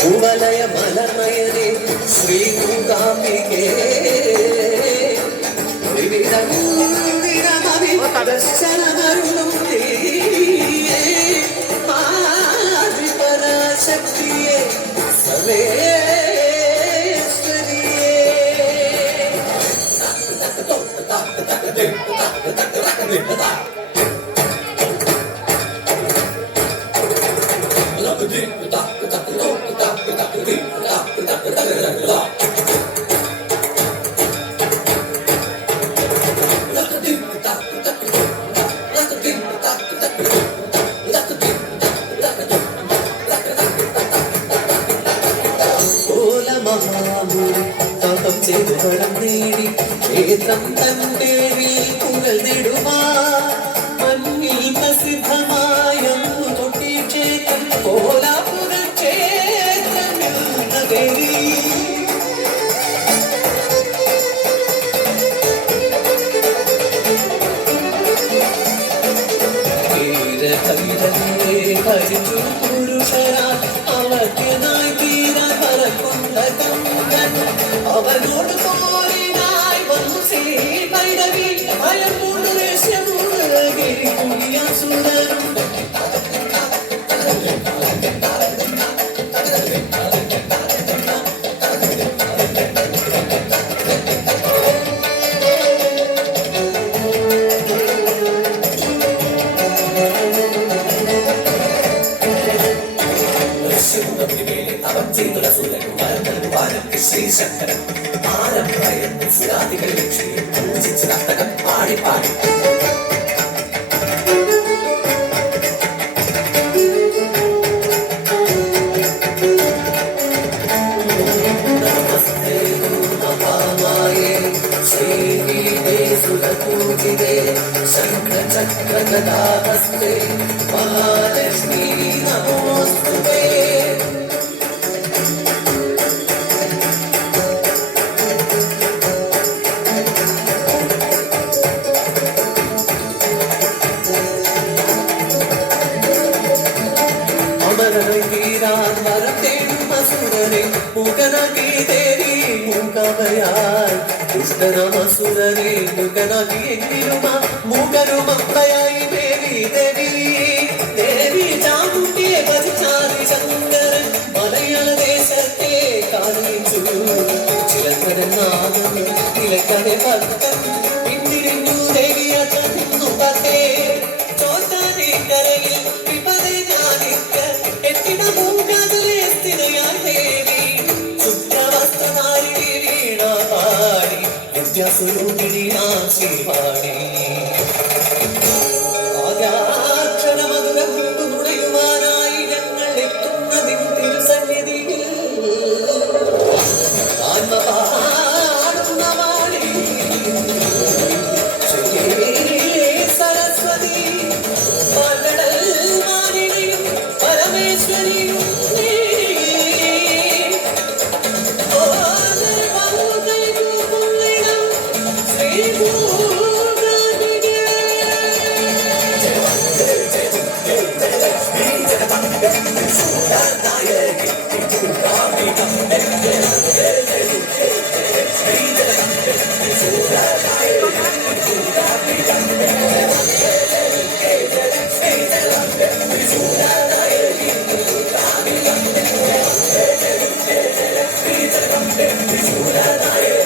കുവലയ മലർമയനെ ശ്രീ മൂകാംബികേ ദർശനമരുളും പരാശക്തിയെ തപം ചെയ്തു വരം നേടി ക്ഷേത്രം തന്റെ കുഴൽ നെടുവാൻ മണ്ണിൽ പ്രസിദ്ധമായ തൊട്ടി ക്ഷേത്രം കോലാപുര ക്ഷേത്രം ഭരിച്ചു പുരുഷരാ അവയ്ക്കനായി തീരാൻ പറക്കുന്ന കമ്പൻ അവനോട് പോരിനായി വന്നു ശ്രീ ഭൈരവി ഭയം മൂന്ന് ദേശ്യമുണ്ടസുരരും ശ്രീശങ്കരൻ ആരംഭയന്ന് സുരാതികൾ ലക്ഷ്മിയെ പൂജിച്ച് നർത്തകം പാടിപ്പാടി സുരപൂജിതേ ശംഖചക്രഗദാഹസ്തേ മഹാലക്ഷ്മീ നമോസ്തുതേ. ദുഷ്ടനമസുരനെ മുഖനകിയെങ്കിലുമ മുഖരുമപ്പയായി ദേവി ദേവി ദേവി ചാമുണ്ടിയെ ഭജിച്ചാതി ശങ്കരൻ മലയാള ദേശത്തെ കാണിച്ചു ചിലക്കരനാഥൻ ഇലക്കരെ ഭക്തൻ പിന്തിരിഞ്ഞു ദേവിയെ തന്നു പത്തേ ചോറ്റാനിക്കരയിൽ വിപതെ ഞാനിക്ക എത്തിന മൂകാതിലെ സ്ഥിരയായി ദേവി ശുദ്ധവസ്ത്രധാരി വീണ പാടി വിദ്യാസ്വരൂപിണി ശിവാണി ആദ്യാക്ഷരമധുരം നുണയുവാനായി ഞങ്ങൾ എത്തുന്നതിൻ തിരുസന്നിധിയിൽ ആത്മപാടുന്നവാണി സരസ്വതി മാനിനിയും പരമേശ്വരിയും Surya